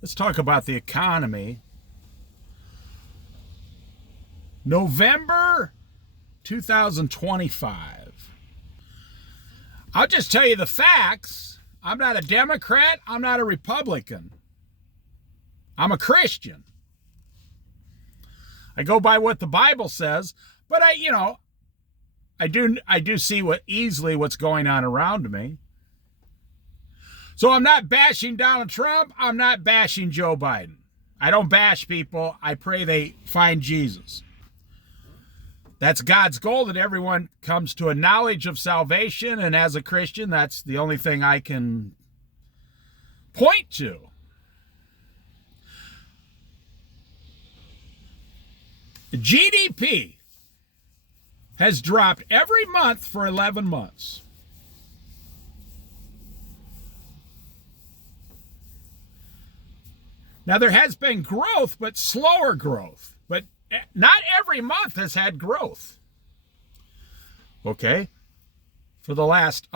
Let's talk about the economy. November 2025. I'll just tell you the facts. I'm not a Democrat. I'm not a Republican. I'm a Christian. I go by what the Bible says, but I do see what's going on around me. So I'm not bashing Donald Trump. I'm not bashing Joe Biden. I don't bash people. I pray they find Jesus. That's God's goal, that everyone comes to a knowledge of salvation. And as a Christian, that's the only thing I can point to. The GDP has dropped every month for 11 months. Now, there has been growth, but slower growth. But not every month has had growth. Okay? For the last,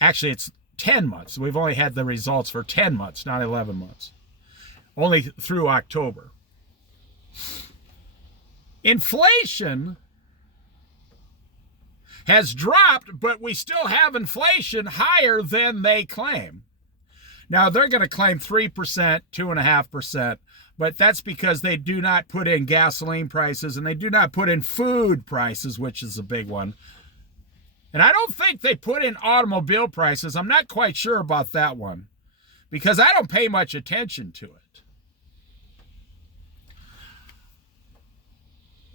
actually, it's 10 months. We've only had the results for 10 months, not 11 months. Only through October. Inflation has dropped, but we still have inflation higher than they claim. Now, they're going to claim 3%, 2.5%, but that's because they do not put in gasoline prices and they do not put in food prices, which is a big one. And I don't think they put in automobile prices. I'm not quite sure about that one because I don't pay much attention to it.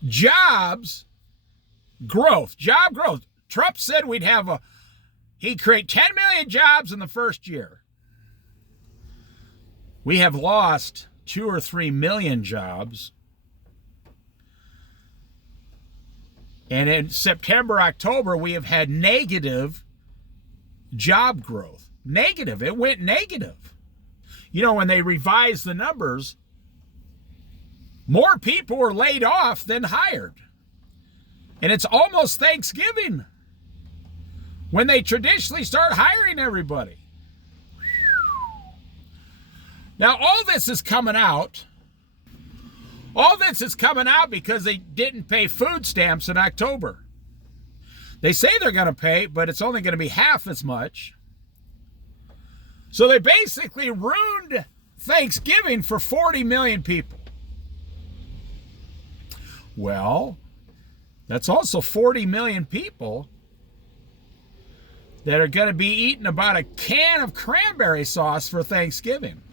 Jobs growth, job growth. Trump said he'd create 10 million jobs in the first year. We have lost 2 or 3 million jobs. And in September, October, we have had negative job growth. Negative. It went negative. You know, when they revised the numbers, more people were laid off than hired. And it's almost Thanksgiving when they traditionally start hiring everybody. Now, all this is coming out. All this is coming out because they didn't pay food stamps in October. They say they're going to pay, but it's only going to be half as much. So they basically ruined Thanksgiving for 40 million people. Well, that's also 40 million people that are going to be eating about a can of cranberry sauce for Thanksgiving.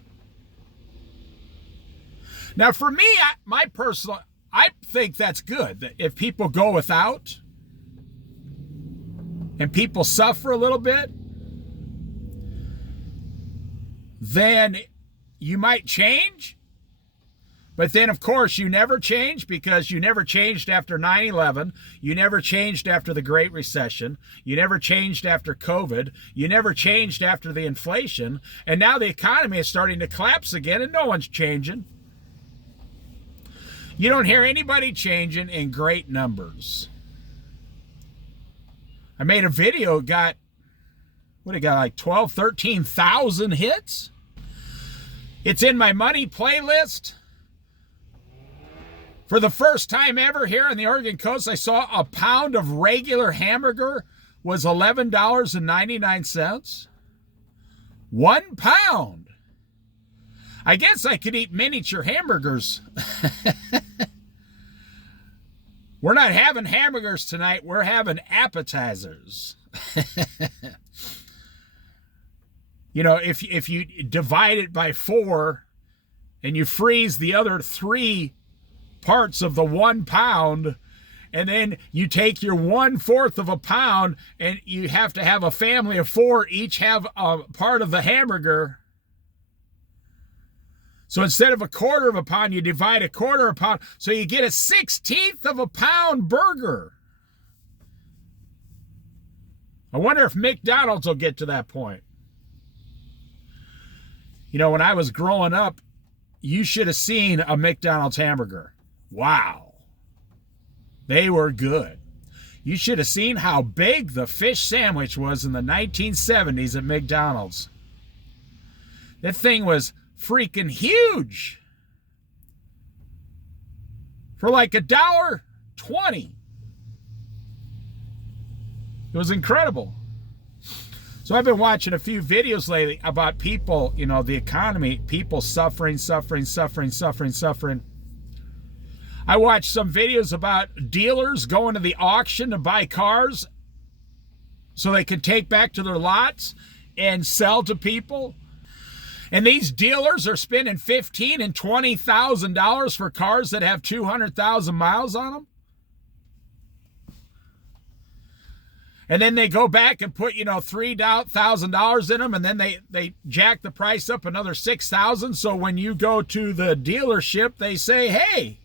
Now, for me, I think that's good. That if people go without and people suffer a little bit, then you might change. But then, of course, you never change because you never changed after 9/11. You never changed after the Great Recession. You never changed after COVID. You never changed after the inflation. And now the economy is starting to collapse again and no one's changing. You don't hear anybody changing in great numbers. I made a video, got like 12, 13,000 hits. It's in my money playlist. For the first time ever here on the Oregon coast, I saw a pound of regular hamburger was $11.99. 1 pound. I guess I could eat miniature hamburgers. We're not having hamburgers tonight. We're having appetizers. You know, if you divide it by 4 and you freeze the other 3 parts of the 1 pound, and then you take your 1/4 of a pound and you have to have a family of 4 each have a part of the hamburger. So instead of 1/4 of a pound, you divide 1/4 of a pound. So you get a 1/16 of a pound burger. I wonder if McDonald's will get to that point. You know, when I was growing up, you should have seen a McDonald's hamburger. Wow. They were good. You should have seen how big the fish sandwich was in the 1970s at McDonald's. That thing was freaking huge. For like $1.20. It was incredible. So I've been watching a few videos lately about people, you know, the economy, people suffering. I watched some videos about dealers going to the auction to buy cars so they could take back to their lots and sell to people. And these dealers are spending $15,000 and $20,000 for cars that have 200,000 miles on them. And then they go back and put, you know, $3,000 in them, and then they jack the price up another $6,000. So when you go to the dealership, they say, hey,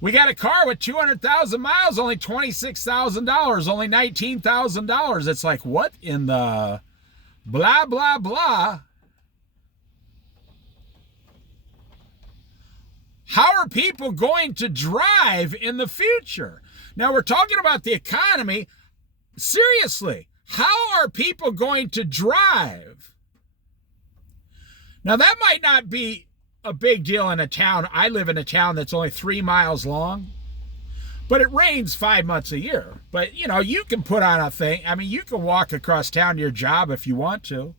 we got a car with 200,000 miles, only $26,000, only $19,000. It's like, what in the blah, blah, blah? How are people going to drive in the future? Now, we're talking about the economy. Seriously, how are people going to drive? Now, that might not be a big deal in a town. I live in a town that's only 3 miles long, but it rains 5 months a year. But, you know, you can put on a thing. I mean, you can walk across town to your job if you want to.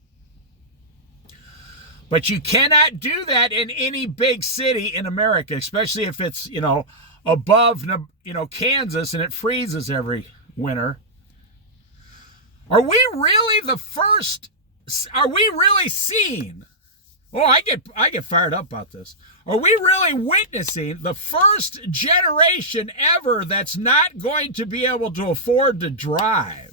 But you cannot do that in any big city in America, especially if it's, you know, above, you know, Kansas and it freezes every winter. Are we really the first? Are we really seeing? Oh, I get fired up about this. Are we really witnessing the first generation ever that's not going to be able to afford to drive?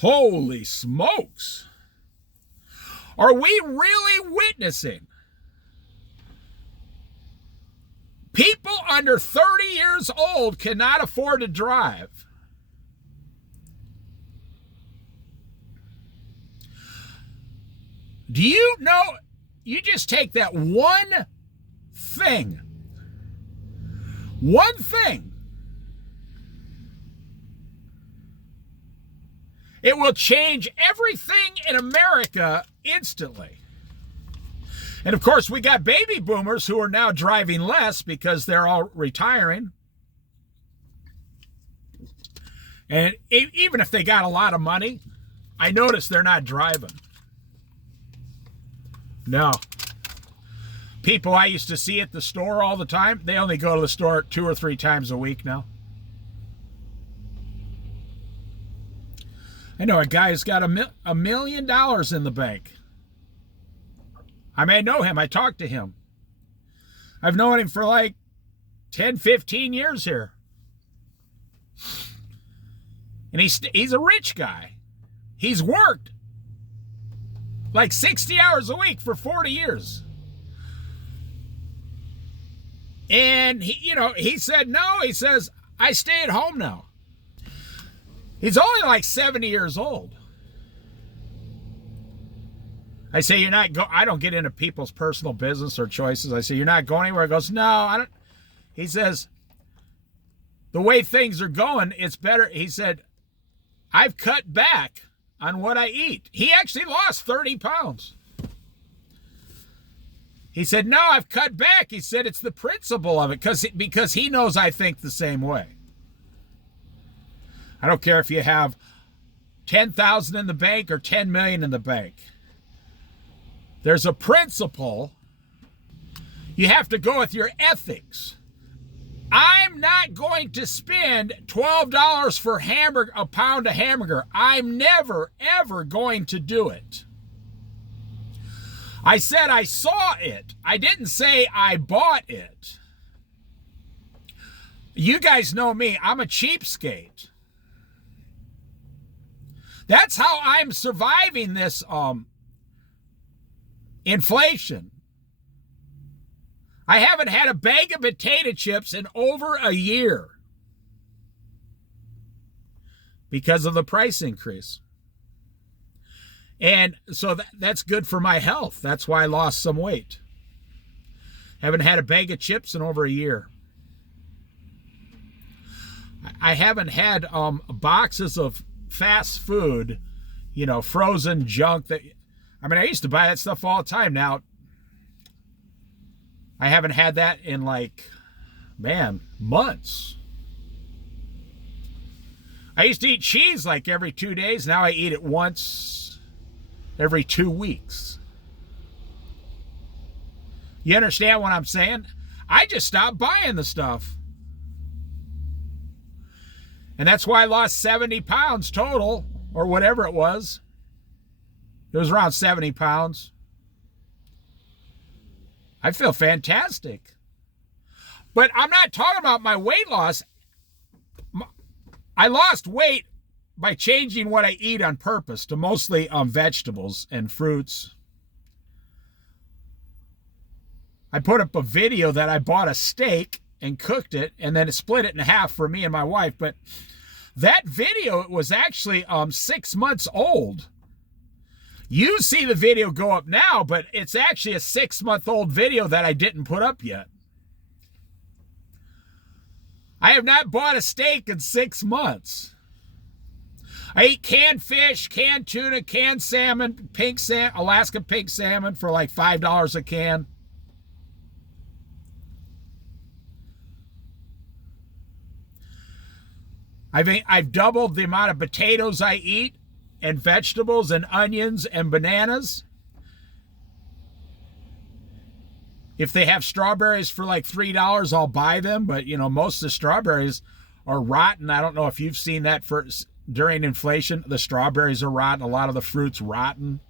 Holy smokes. Are we really witnessing people under 30 years old cannot afford to drive? Do you know, you just take that one thing, it will change everything in America instantly. And of course, we got baby boomers who are now driving less because they're all retiring. And even if they got a lot of money, I notice they're not driving. No. People I used to see at the store all the time, they only go to the store 2 or 3 times a week now. I know a guy who's got $1 million in the bank. I may know him. I talked to him. I've known him for like 10, 15 years here. And he's a rich guy. He's worked like 60 hours a week for 40 years. And he said, no, he says, I stay at home now. He's only like 70 years old. I say, I don't get into people's personal business or choices. I say, you're not going anywhere. He goes, no, I don't. He says, the way things are going, it's better. He said, I've cut back on what I eat. He actually lost 30 pounds. He said, no, I've cut back. He said, it's the principle of it because he knows I think the same way. I don't care if you have 10,000 in the bank or 10 million in the bank. There's a principle. You have to go with your ethics. I'm not going to spend $12 for a pound of hamburger. I'm never, ever going to do it. I said I saw it. I didn't say I bought it. You guys know me. I'm a cheapskate. That's how I'm surviving this inflation. I haven't had a bag of potato chips in over a year because of the price increase. And so that's good for my health. That's why I lost some weight. Haven't had a bag of chips in over a year. I haven't had boxes of fast food frozen junk that, I used to buy that stuff all the time. Now, I haven't had that in months. I used to eat cheese like every 2 days. Now I eat it once every 2 weeks. You understand what I'm saying? I just stopped buying the stuff. And that's why I lost 70 pounds total, or whatever it was. It was around 70 pounds. I feel fantastic. But I'm not talking about my weight loss. I lost weight by changing what I eat on purpose to mostly vegetables and fruits. I put up a video that I bought a steak and cooked it, and then split it in half for me and my wife. But that video was actually 6 months old. You see the video go up now, but it's actually a 6-month-old video that I didn't put up yet. I have not bought a steak in 6 months. I eat canned fish, canned tuna, canned salmon, Alaska pink salmon for like $5 a can. I've doubled the amount of potatoes I eat, and vegetables and onions and bananas. If they have strawberries for like $3, I'll buy them. But, most of the strawberries are rotten. I don't know if you've seen that during inflation. The strawberries are rotten. A lot of the fruit's rotten.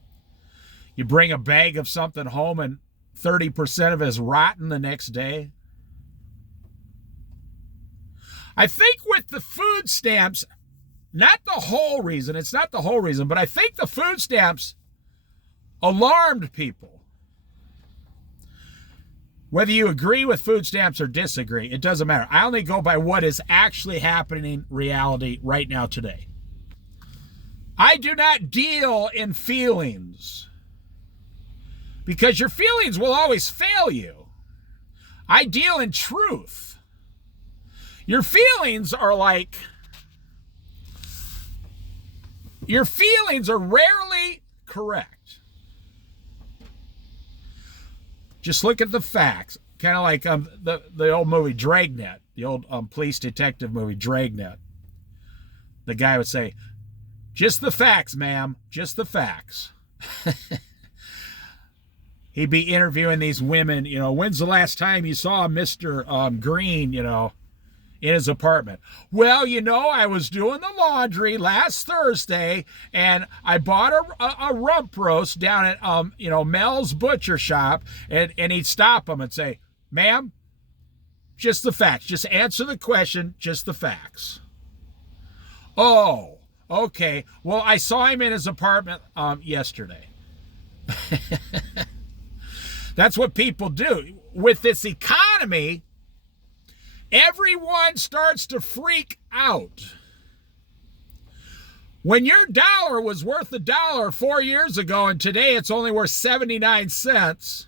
You bring a bag of something home and 30% of it is rotten the next day. I think with the food stamps, not the whole reason, it's not the whole reason, but I think the food stamps alarmed people. Whether you agree with food stamps or disagree, it doesn't matter. I only go by what is actually happening in reality right now today. I do not deal in feelings, because your feelings will always fail you. I deal in truth. Your feelings are rarely correct. Just look at the facts. Kind of like the old movie Dragnet, the old police detective movie Dragnet. The guy would say, "Just the facts, ma'am, just the facts." He'd be interviewing these women, when's the last time you saw Mr. Green, in his apartment? Well, I was doing the laundry last Thursday, and I bought a rump roast down at Mel's Butcher Shop, and he'd stop him and say, "Ma'am, just the facts. Just answer the question, just the facts." "Oh, okay. Well, I saw him in his apartment yesterday." That's what people do. With this economy, everyone starts to freak out. When your dollar was worth $1 4 years ago, and today it's only worth 79 cents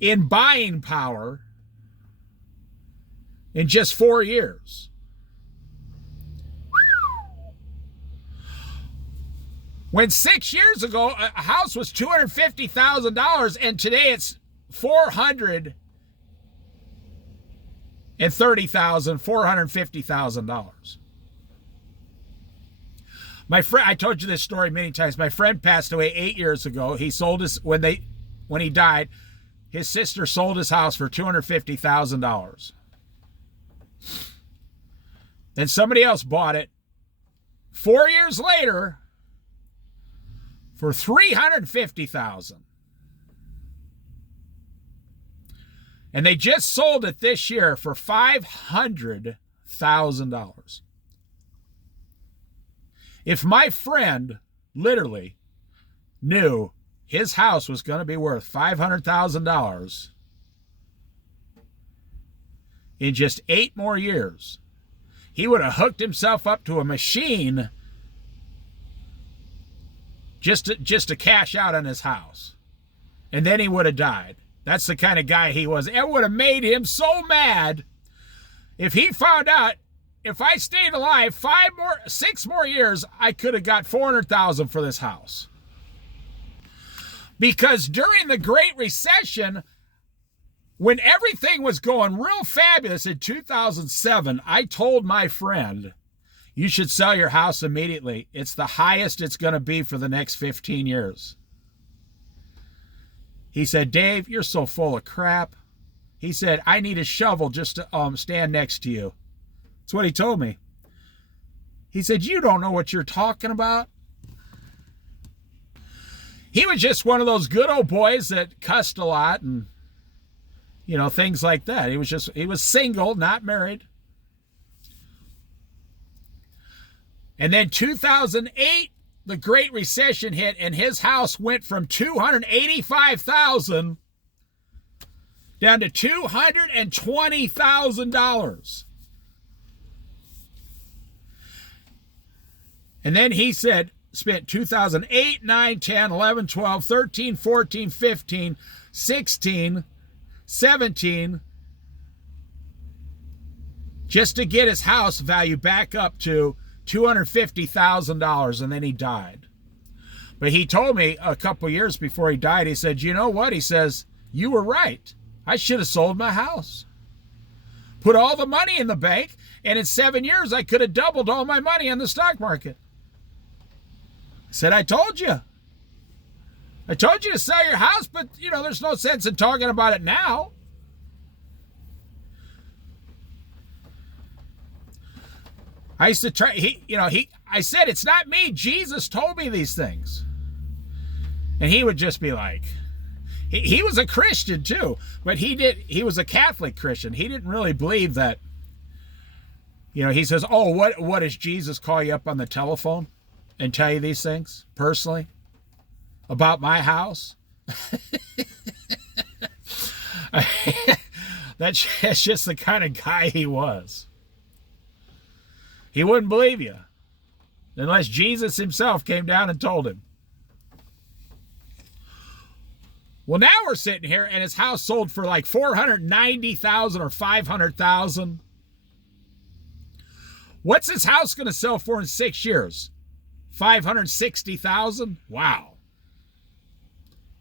in buying power in just 4 years. When 6 years ago, a house was $250,000, and today it's $450,000. My friend, I told you this story many times. My friend passed away 8 years ago. He sold when he died, his sister sold his house for $250,000. Then somebody else bought it 4 years later for $350,000. And they just sold it this year for $500,000. If my friend literally knew his house was going to be worth $500,000 in just 8 more years, he would have hooked himself up to a machine just to cash out on his house. And then he would have died. That's the kind of guy he was. It would have made him so mad if he found out if I stayed alive 6 more years, I could have got $400,000 for this house. Because during the Great Recession, when everything was going real fabulous in 2007, I told my friend, you should sell your house immediately. It's the highest it's going to be for the next 15 years. He said, Dave, you're so full of crap. He said, I need a shovel just to stand next to you. That's what he told me. He said, you don't know what you're talking about. He was just one of those good old boys that cussed a lot and, you know, things like that. He was single, not married. And then 2008, the Great Recession hit, and his house went from $285,000 down to $220,000. And then he said, spent 2008, 9, 10, 11, 12, 13, 14, 15, 16, 17, just to get his house value back up to $250,000, and then he died. But he told me a couple years before he died, he said, you know what? He says, you were right. I should have sold my house. Put all the money in the bank, and in 7 years, I could have doubled all my money in the stock market. I said, I told you. I told you to sell your house, but, you know, there's no sense in talking about it now. I used to try, I said, it's not me. Jesus told me these things. And he would just be like, he was a Christian too, but he was a Catholic Christian. He didn't really believe that, you know, he says, oh, what does Jesus call you up on the telephone and tell you these things personally about my house? That's just the kind of guy he was. He wouldn't believe you unless Jesus himself came down and told him. Well, now we're sitting here and his house sold for like $490,000 or $500,000. What's his house going to sell for in 6 years? $560,000? Wow.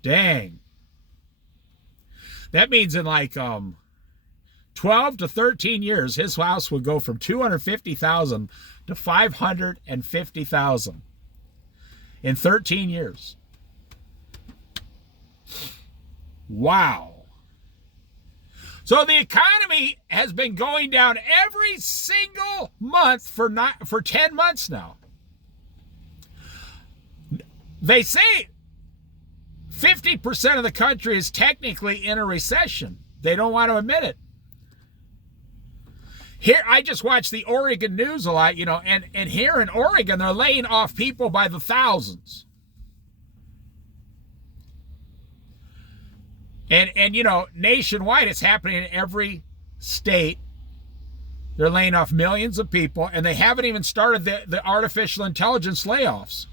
Dang. That means in like 12 to 13 years, his house would go from $250,000 to $550,000 in 13 years. Wow. So the economy has been going down every single month for 10 months now. They say 50% of the country is technically in a recession. They don't want to admit it. Here, I just watch the Oregon news a lot, you know, and here in Oregon, they're laying off people by the thousands. And you know, nationwide, it's happening in every state. They're laying off millions of people, and they haven't even started the artificial intelligence layoffs.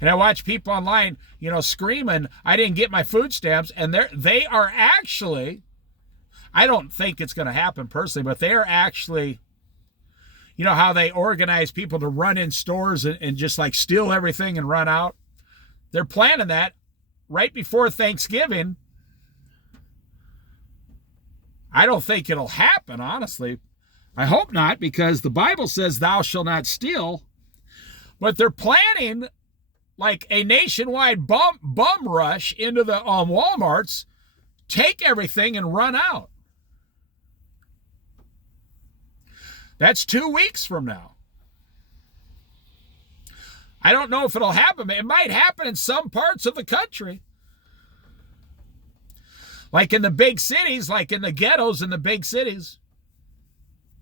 And I watch people online, you know, screaming, I didn't get my food stamps, and they are actually, I don't think it's going to happen personally, but they are actually, you know how they organize people to run in stores and just like steal everything and run out? They're planning that right before Thanksgiving. I don't think it'll happen, honestly. I hope not, because the Bible says thou shalt not steal. But they're planning like a nationwide bum rush into the Walmarts, take everything and run out. That's 2 weeks from now. I don't know if it'll happen. It might happen in some parts of the country. Like in the big cities, like in the ghettos in the big cities.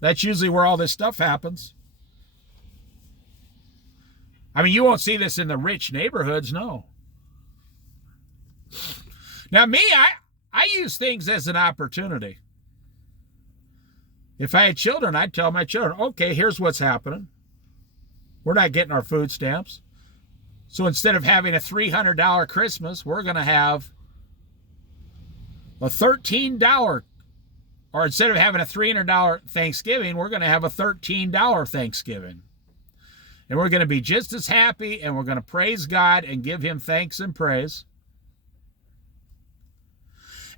That's usually where all this stuff happens. I mean, you won't see this in the rich neighborhoods, no. Now, me, I use things as an opportunity. If I had children, I'd tell my children, okay, here's what's happening. We're not getting our food stamps. So instead of having a $300 Christmas, we're going to have a $13 Or instead of having a $300 Thanksgiving, we're going to have a $13 Thanksgiving. And we're going to be just as happy, and we're going to praise God and give him thanks and praise.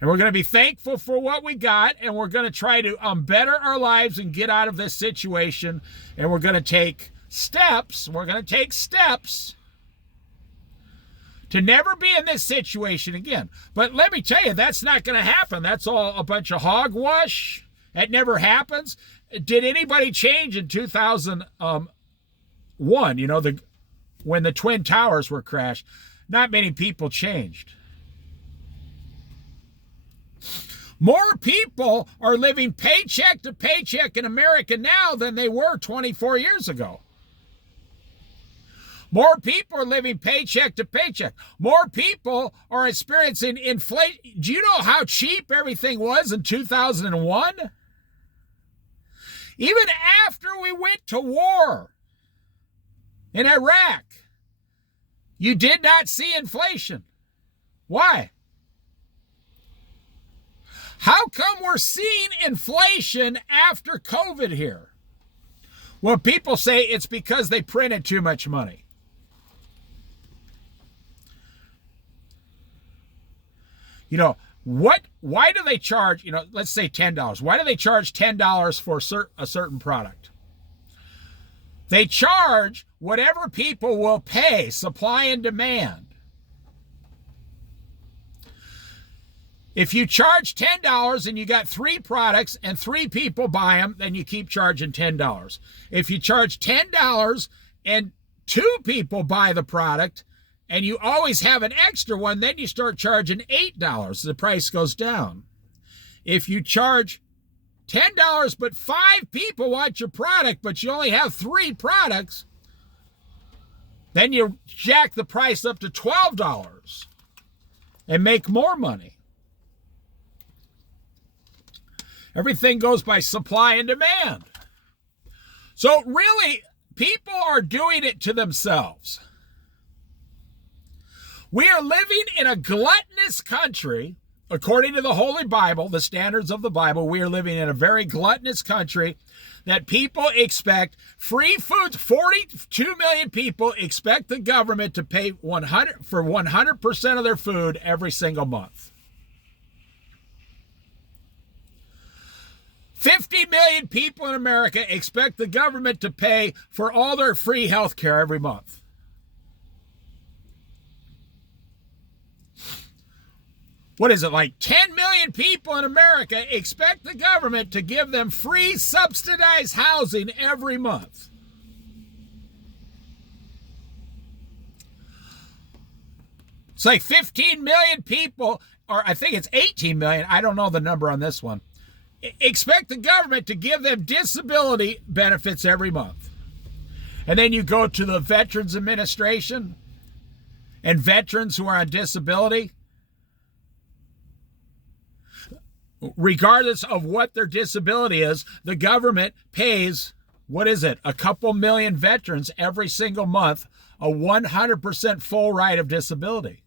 And we're going to be thankful for what we got, and we're going to try to better our lives and get out of this situation. And we're going to take steps. We're going to take steps to never be in this situation again. But let me tell you, that's not going to happen. That's all a bunch of hogwash. That never happens. Did anybody change in 2001? You know, when the Twin Towers were crashed, not many people changed. More people are living paycheck to paycheck in America now than they were 24 years ago. More people are living paycheck to paycheck. More people are experiencing inflation. Do you know how cheap everything was in 2001? Even after we went to war in Iraq, you did not see inflation. Why? How come we're seeing inflation after COVID here? Well, people say it's because they printed too much money. You know, why do they charge, you know, let's say $10. Why do they charge $10 for a certain product? They charge whatever people will pay, supply and demand. If you charge $10 and you got 3 products and 3 people buy them, then you keep charging $10. If you charge $10 and 2 people buy the product, and you always have an extra one, then you start charging $8. The price goes down. If you charge $10, but 5 people want your product, but you only have 3 products, then you jack the price up to $12 and make more money. Everything goes by supply and demand. So really, people are doing it to themselves. We are living in a gluttonous country. According to the Holy Bible, the standards of the Bible, we are living in a very gluttonous country that people expect free food. 42 million people expect the government to pay 100% of their food every single month. 50 million people in America expect the government to pay for all their free health care every month. What is it, like 10 million people in America expect the government to give them free subsidized housing every month. It's like 15 million people, or I think it's 18 million, I don't know the number on this one, expect the government to give them disability benefits every month. And then you go to the Veterans Administration and veterans who are on disability. Regardless of what their disability is, the government pays, what is it, a couple million veterans every single month a 100% full ride of disability.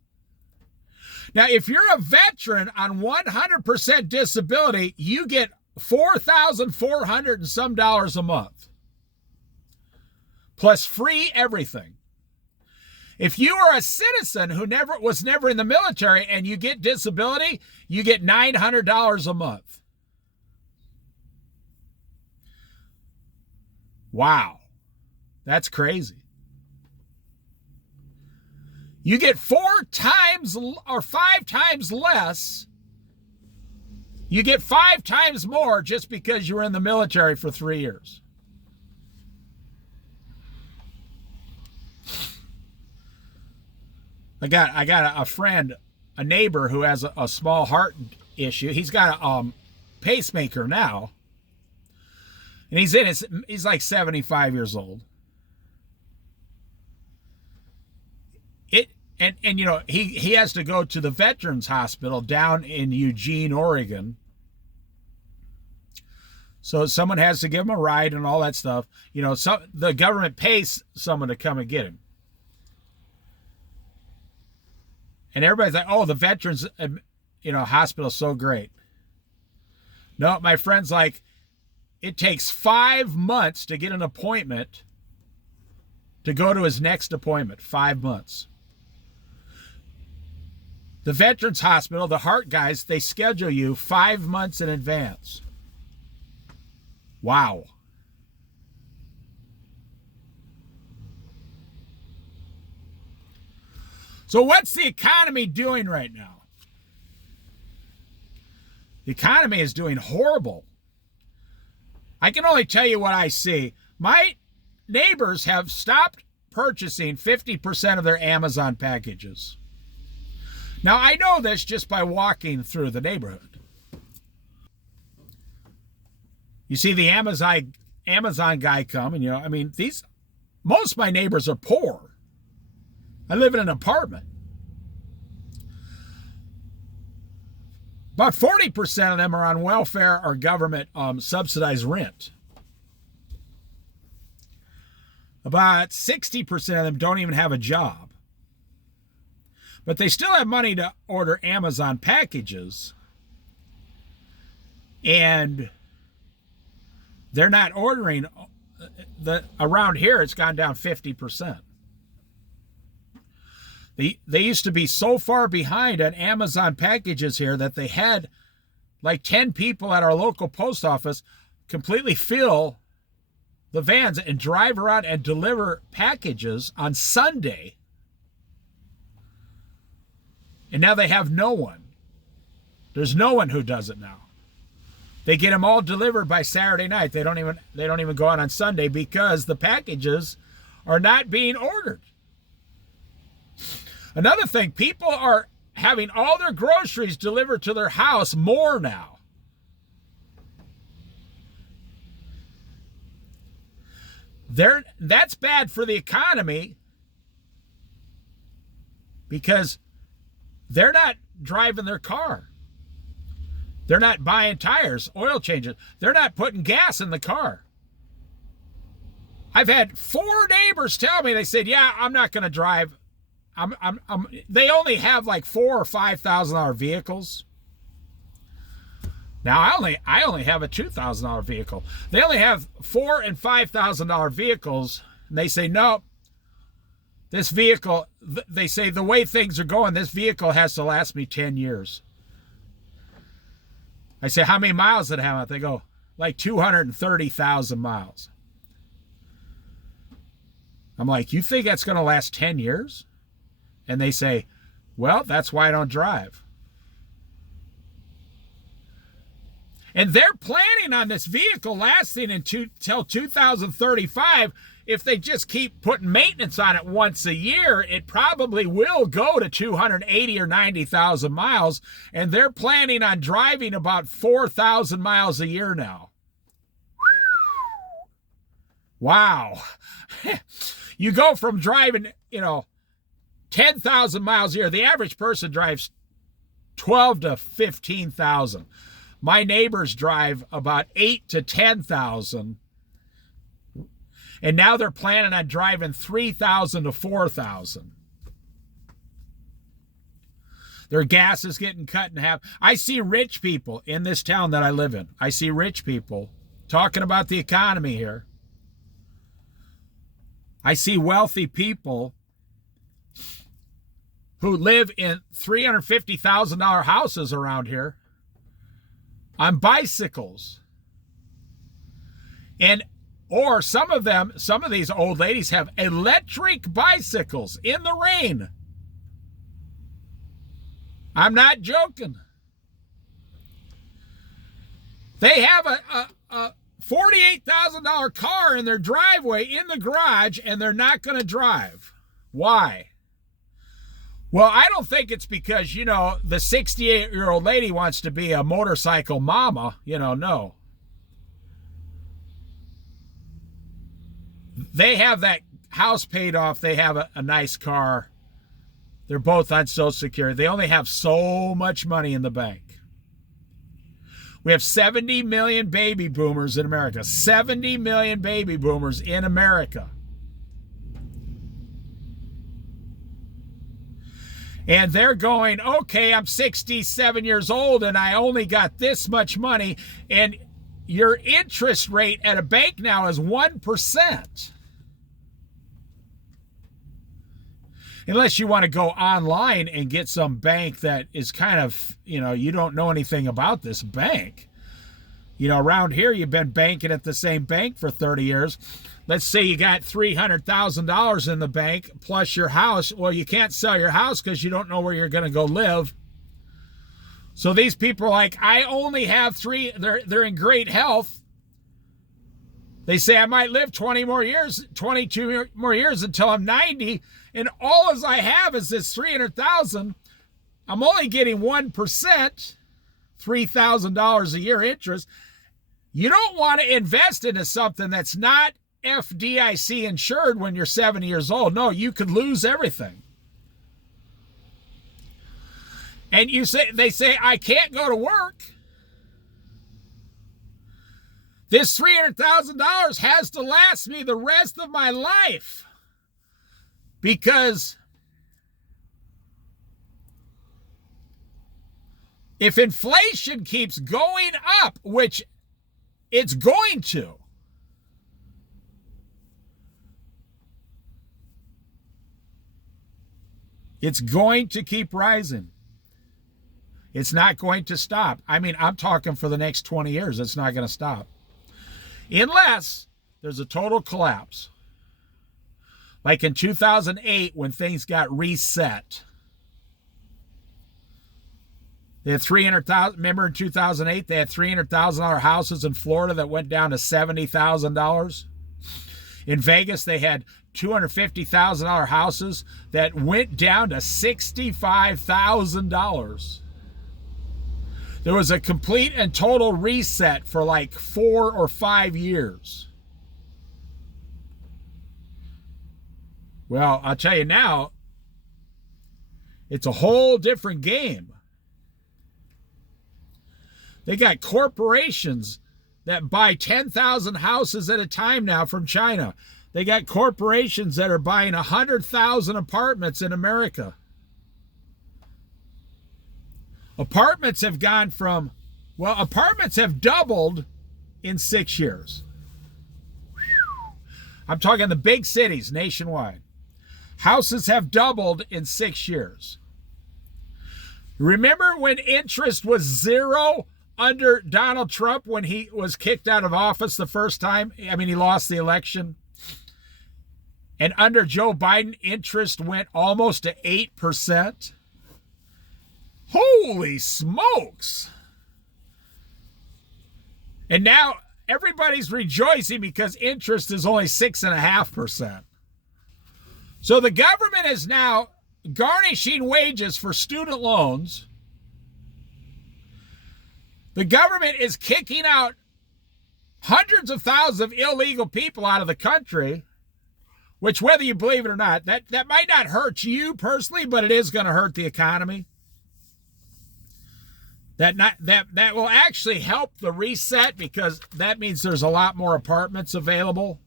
Now, if you're a veteran on 100% disability, you get $4,400 and some dollars a month, plus free everything. If you are a citizen who was never in the military and you get disability, you get $900 a month. Wow. That's crazy. You get 4 times or 5 times less. You get 5 times more just because you were in the military for 3 years. I got a friend, a neighbor who has a small heart issue. He's got a pacemaker now. And he's like 75 years old. And you know, he has to go to the Veterans Hospital down in Eugene, Oregon. So someone has to give him a ride and all that stuff. You know, the government pays someone to come and get him. And everybody's like, oh, the Veterans, Hospital is so great. No, my friend's like, it takes 5 months to get an appointment to go to his next appointment. 5 months. The Veterans Hospital, the heart guys, they schedule you 5 months in advance. Wow. So what's the economy doing right now? The economy is doing horrible. I can only tell you what I see. My neighbors have stopped purchasing 50% of their Amazon packages. Now, I know this just by walking through the neighborhood. You see the Amazon guy come, and most of my neighbors are poor. I live in an apartment. About 40% of them are on welfare or government subsidized rent. About 60% of them don't even have a job. But they still have money to order Amazon packages. And they're not ordering. Around here, it's gone down 50%. They used to be so far behind on Amazon packages here that they had like 10 people at our local post office completely fill the vans and drive around and deliver packages on Sunday. And now they have no one. There's no one who does it now. They get them all delivered by Saturday night. They don't even go out on Sunday because the packages are not being ordered. Another thing, people are having all their groceries delivered to their house more now. That's bad for the economy because they're not driving their car. They're not buying tires, oil changes. They're not putting gas in the car. I've had 4 neighbors tell me, they said, yeah, I'm not going to drive. They only have like $4,000 or $5,000 vehicles. Now I only have a $2,000 vehicle. They only have $4,000 and $5,000 vehicles, and they say no. This vehicle, they say the way things are going, this vehicle has to last me 10 years. I say, how many miles did it have? They go, like 230,000 miles. I'm like, you think that's going to last 10 years? And they say, well, that's why I don't drive. And they're planning on this vehicle lasting until 2035. If they just keep putting maintenance on it once a year, it probably will go to 280 or 90,000 miles. And they're planning on driving about 4,000 miles a year now. Wow. You go from driving, 10,000 miles a year. The average person drives 12 to 15,000. My neighbors drive about 8 to 10,000. And now they're planning on driving 3,000 to 4,000. Their gas is getting cut in half. I see rich people in this town that I live in. I see rich people talking about the economy here. I see wealthy people who live in $350,000 houses around here on bicycles. Or some of these old ladies have electric bicycles in the rain. I'm not joking. They have a $48,000 car in their driveway in the garage, and they're not going to drive. Why? Well, I don't think it's because, the 68-year-old lady wants to be a motorcycle mama. No. They have that house paid off. They have a nice car. They're both on Social Security. They only have so much money in the bank. We have 70 million baby boomers in America. 70 million baby boomers in America. And they're going, okay, I'm 67 years old and I only got this much money. And your interest rate at a bank now is 1%. Unless you want to go online and get some bank that is kind of, you don't know anything about this bank. Around here, you've been banking at the same bank for 30 years. Let's say you got $300,000 in the bank plus your house. Well, you can't sell your house because you don't know where you're going to go live. So these people are like, I only have three. They're in great health. They say I might live 22 more years until I'm 90. And all as I have is this $300,000. I'm only getting 1%, $3,000 a year interest. You don't want to invest into something that's not FDIC insured when you're 70 years old. No, you could lose everything. And they say, I can't go to work. This $300,000 has to last me the rest of my life. Because if inflation keeps going up, which it's going to, it's going to keep rising. It's not going to stop. I mean, I'm talking for the next 20 years. It's not going to stop. Unless there's a total collapse. Like in 2008 when things got reset. They had 300,000. Remember in 2008 they had $300,000 houses in Florida that went down to $70,000. In Vegas they had $250,000 houses that went down to $65,000. There was a complete and total reset for like 4 or 5 years. Well, I'll tell you now, it's a whole different game. They got corporations that buy 10,000 houses at a time now from China. They got corporations that are buying 100,000 apartments in America. Apartments have gone from, apartments have doubled in 6 years. I'm talking the big cities nationwide. Houses have doubled in 6 years. Remember when interest was zero under Donald Trump when he was kicked out of office the first time? I mean, he lost the election. And under Joe Biden, interest went almost to 8%. Holy smokes. And now everybody's rejoicing because interest is only 6.5%. So the government is now garnishing wages for student loans. The government is kicking out hundreds of thousands of illegal people out of the country, which, whether you believe it or not, that might not hurt you personally, but it is going to hurt the economy. That will actually help the reset because that means there's a lot more apartments available.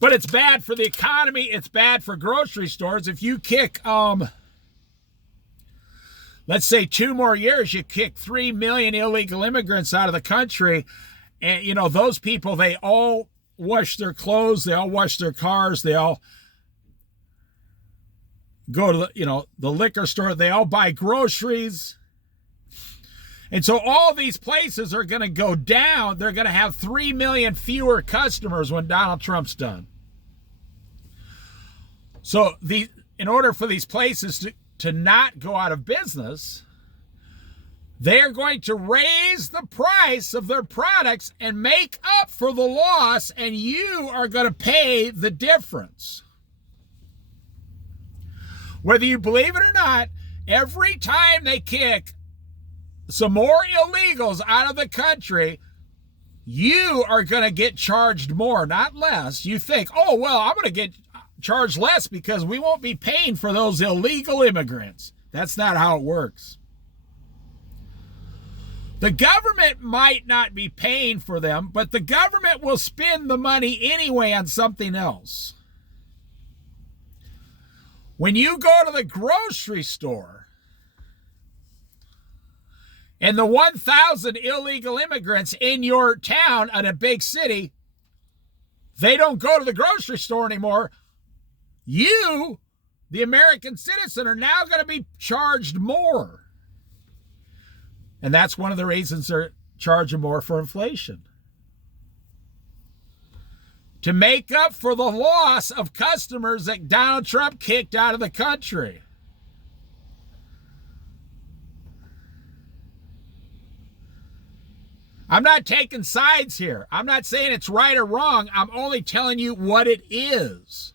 But it's bad for the economy. It's bad for grocery stores. If you kick, let's say 2 more years, you kick 3 million illegal immigrants out of the country. And, those people, they all wash their clothes. They all wash their cars. They all go to the liquor store. They all buy groceries. And so all these places are going to go down. They're going to have 3 million fewer customers when Donald Trump's done. So in order for these places to not go out of business, they're going to raise the price of their products and make up for the loss, and you are going to pay the difference. Whether you believe it or not, every time they kick some more illegals out of the country, you are going to get charged more, not less. You think, I'm going to get charged less because we won't be paying for those illegal immigrants. That's not how it works. The government might not be paying for them, but the government will spend the money anyway on something else. When you go to the grocery store and the 1,000 illegal immigrants in your town in a big city, they don't go to the grocery store anymore, you, the American citizen, are now going to be charged more. And that's one of the reasons they're charging more for inflation. To make up for the loss of customers that Donald Trump kicked out of the country. I'm not taking sides here. I'm not saying it's right or wrong. I'm only telling you what it is.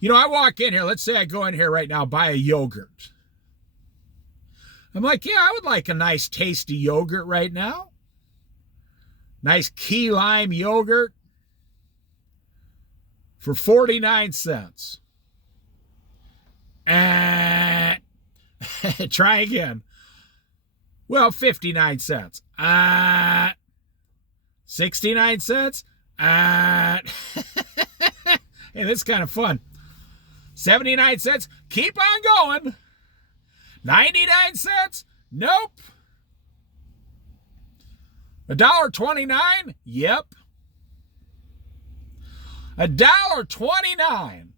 You know, I walk in here. Let's say I go in here right now, buy a yogurt. I'm like, yeah, I would like a nice tasty yogurt right now. Nice key lime yogurt for 49 cents. Try again. Well, 59 cents. 69 cents. Hey, this is kind of fun. 79 cents. Keep on going. 99 cents. Nope. $1.29. Yep. $1.29.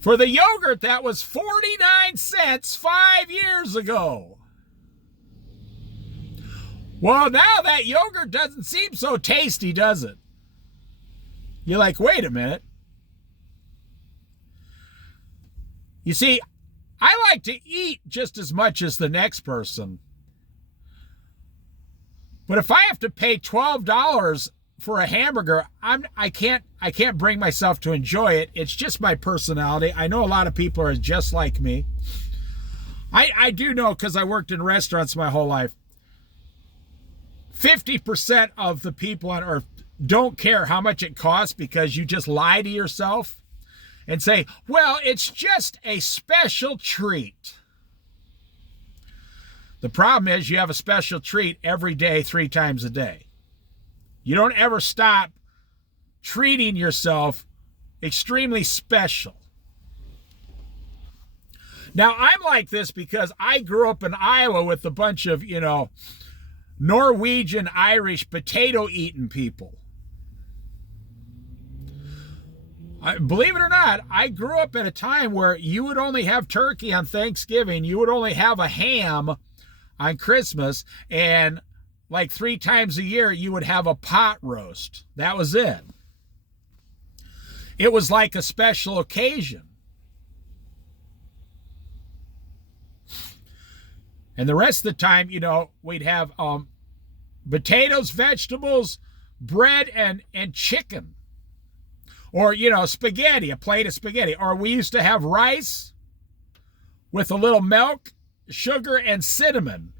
For the yogurt that was 49 cents 5 years ago. Well, now that yogurt doesn't seem so tasty, does it? You're like, wait a minute. You see, I like to eat just as much as the next person. But if I have to pay $12 for a hamburger, I can't bring myself to enjoy it. It's just my personality. I know a lot of people are just like me. I do know, because I worked in restaurants my whole life, 50% of the people on earth don't care how much it costs, because you just lie to yourself and say, well, it's just a special treat. The problem is you have a special treat every day, 3 times a day. You don't ever stop treating yourself extremely special. Now, I'm like this because I grew up in Iowa with a bunch of, Norwegian, Irish, potato-eating people. Believe it or not, I grew up at a time where you would only have turkey on Thanksgiving. You would only have a ham on Christmas, and like 3 times a year, you would have a pot roast. That was it. It was like a special occasion. And the rest of the time, we'd have potatoes, vegetables, bread, and chicken. Or, spaghetti, a plate of spaghetti. Or we used to have rice with a little milk, sugar, and cinnamon.